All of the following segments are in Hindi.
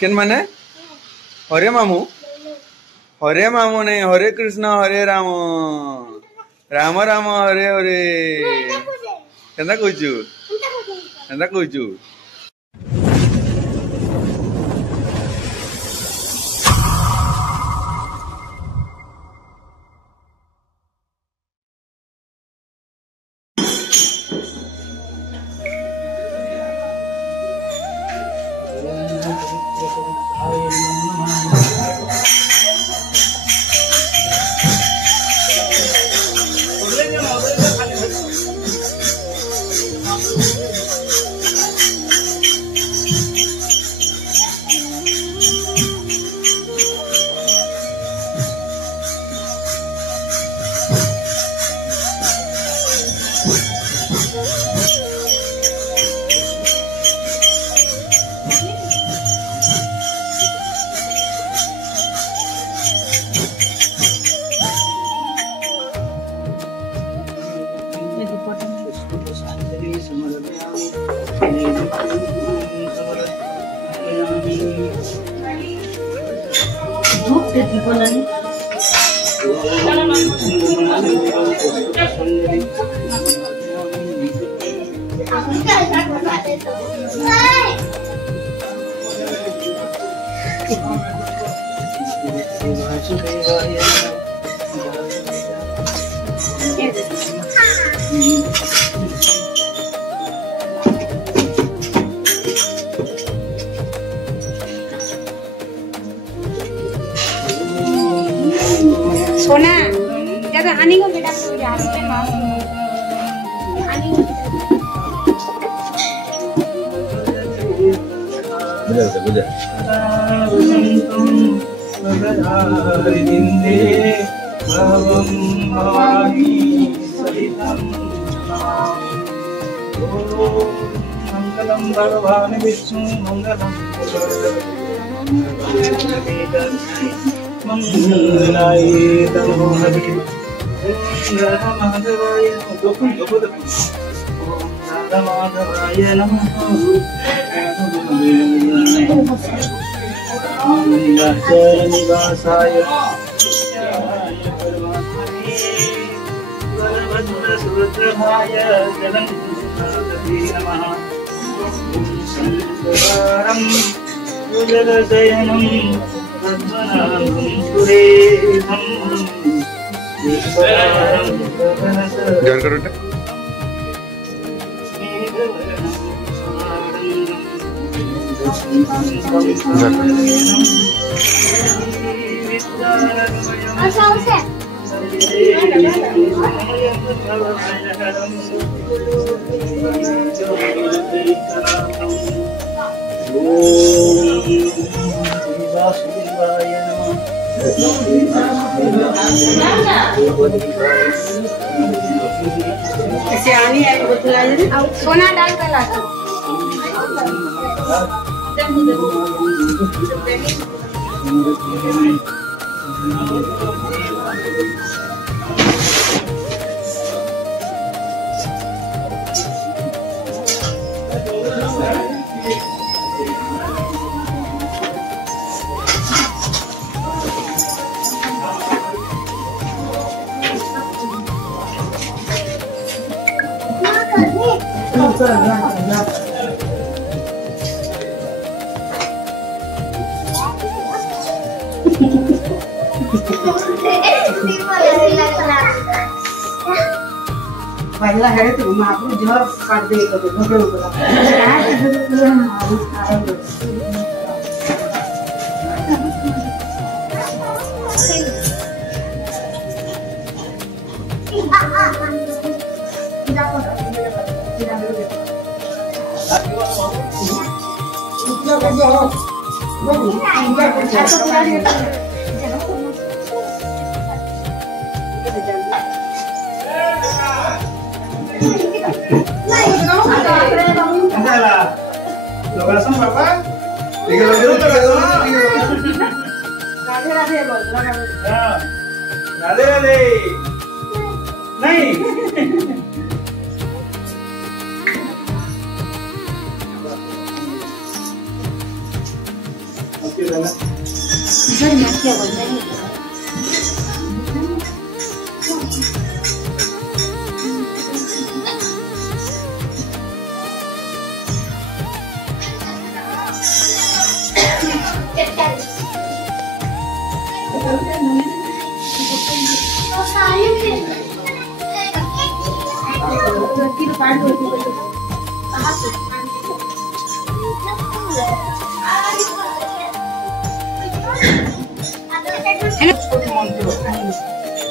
किन माने हरे मामू नहीं हरे कृष्ण हरे राम राम राम हरे हरे केंदा कहचु सोना ज्यादा आने को बेटा तो यार के पास आने को बुझा मंगलम भगवान विष्णु मंगलम मंगलाय तनो हरि ओम माधवाय माधवाय नमः निवासाय सुभद्रभाय जगन्नाथाय नमः शंकरं जलशयनं ध्यान करो सोना डाल कर लाओ पहला है तो आप जो काट दे तो घोड़े ऊपर Lograsan berapa? 30 minuto ke doon. Radhe बोल राधे राधे नहीं मुश्किल है ना। इधर मत क्या बोल रहे हैं।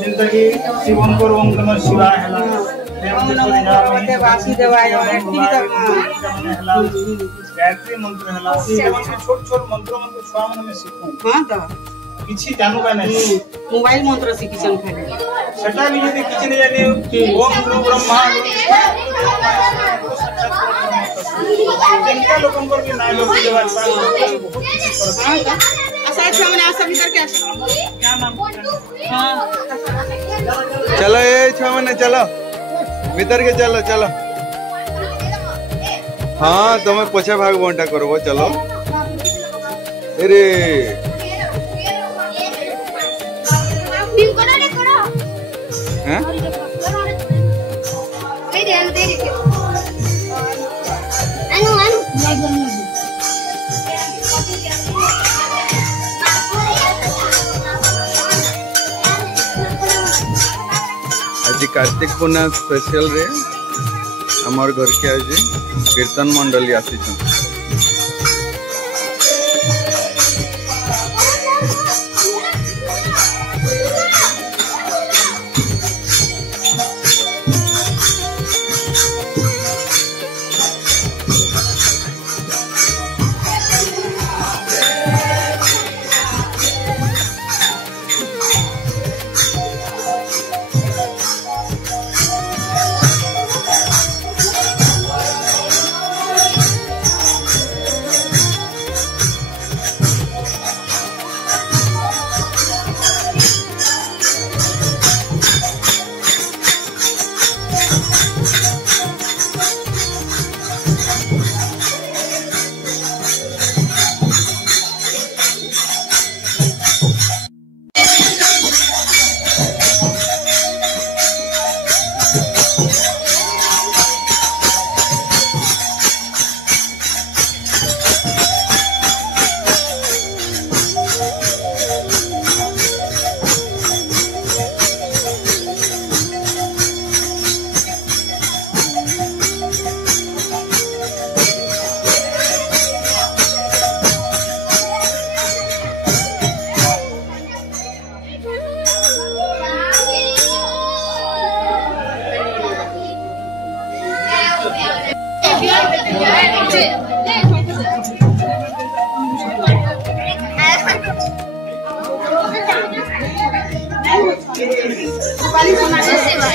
जिनका कि शिवम को ओम नमः शिवाय है ना। गायत्री मंत्र है ना। छोट छोट मंत्र मंत्र छुआ मन में सीखूं। हां तो किछि जानू का नहीं। मोबाइल मंत्र शिखिसन खाली सेटा भी यदि किछि नहीं जाने ओम गुरु ब्रह्मा जिनका लोगों को भी नाम लोग देवा बहुत ऐसा छुआ मैंने आशा भी करके आशा क्या नाम हां चलो ये छुआ मैंने चलो भीतर के चलो चलो। हाँ तुम्हें पछे भाग बंटा करबो चलो। अरे हैं आज कार्तिक पूर्णिमा स्पेशल रे हमार घर के आज कीर्तन मंडली आसी Terima kasih.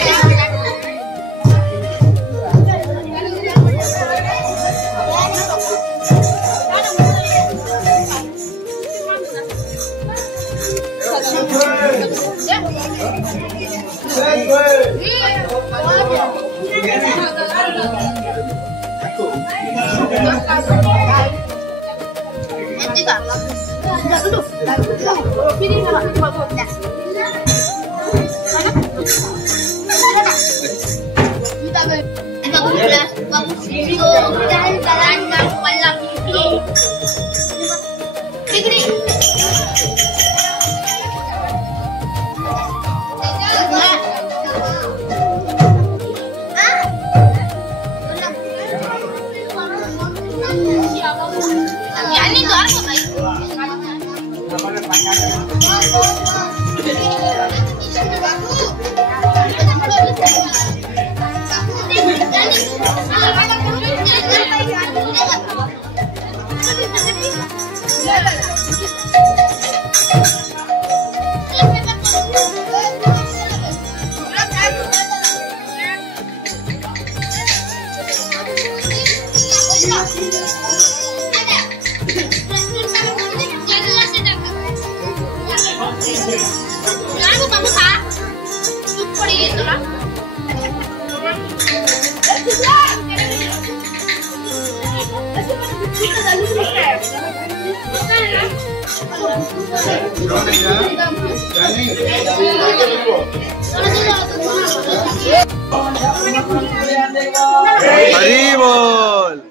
हरी बोल,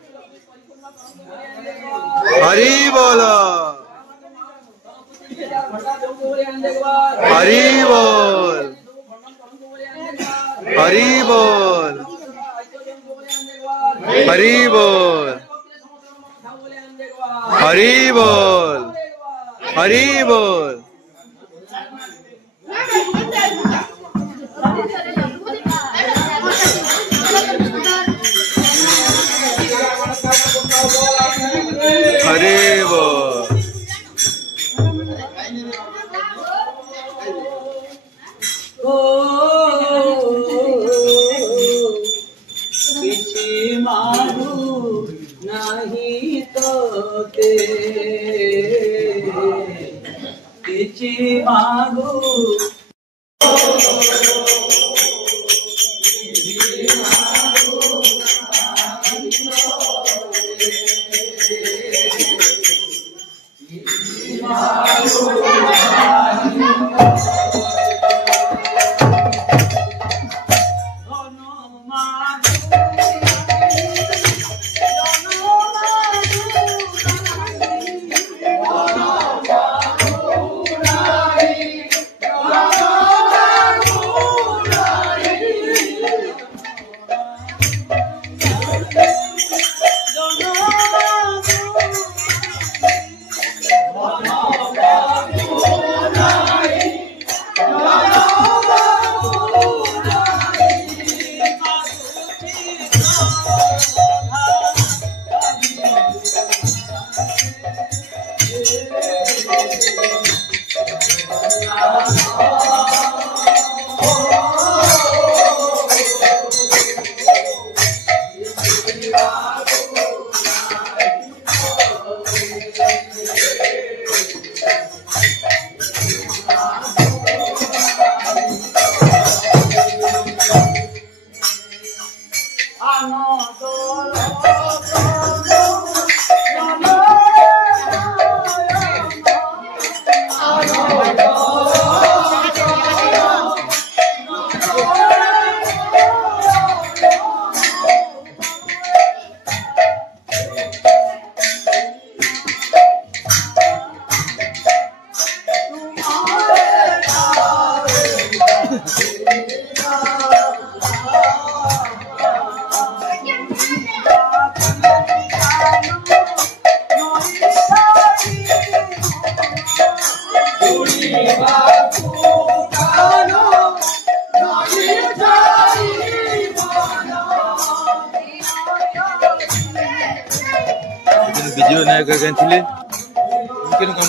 हरी बोलो, हरी बोल, हरी बोल, हरी बोल, हरी बोल, हरी बोल। हरे बोल। किछि मारू नहीं तो ते किछि मारू विजय नायक थे कम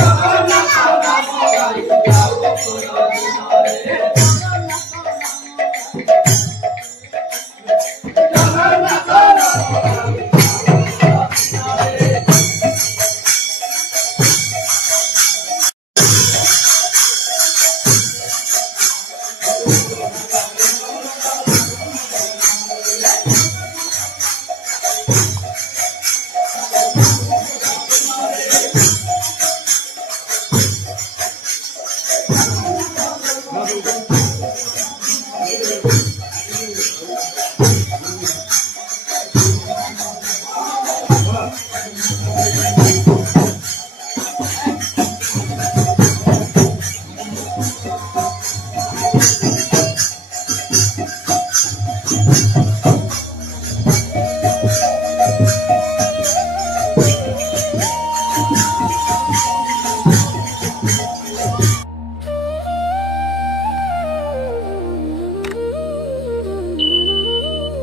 जगन्नाथ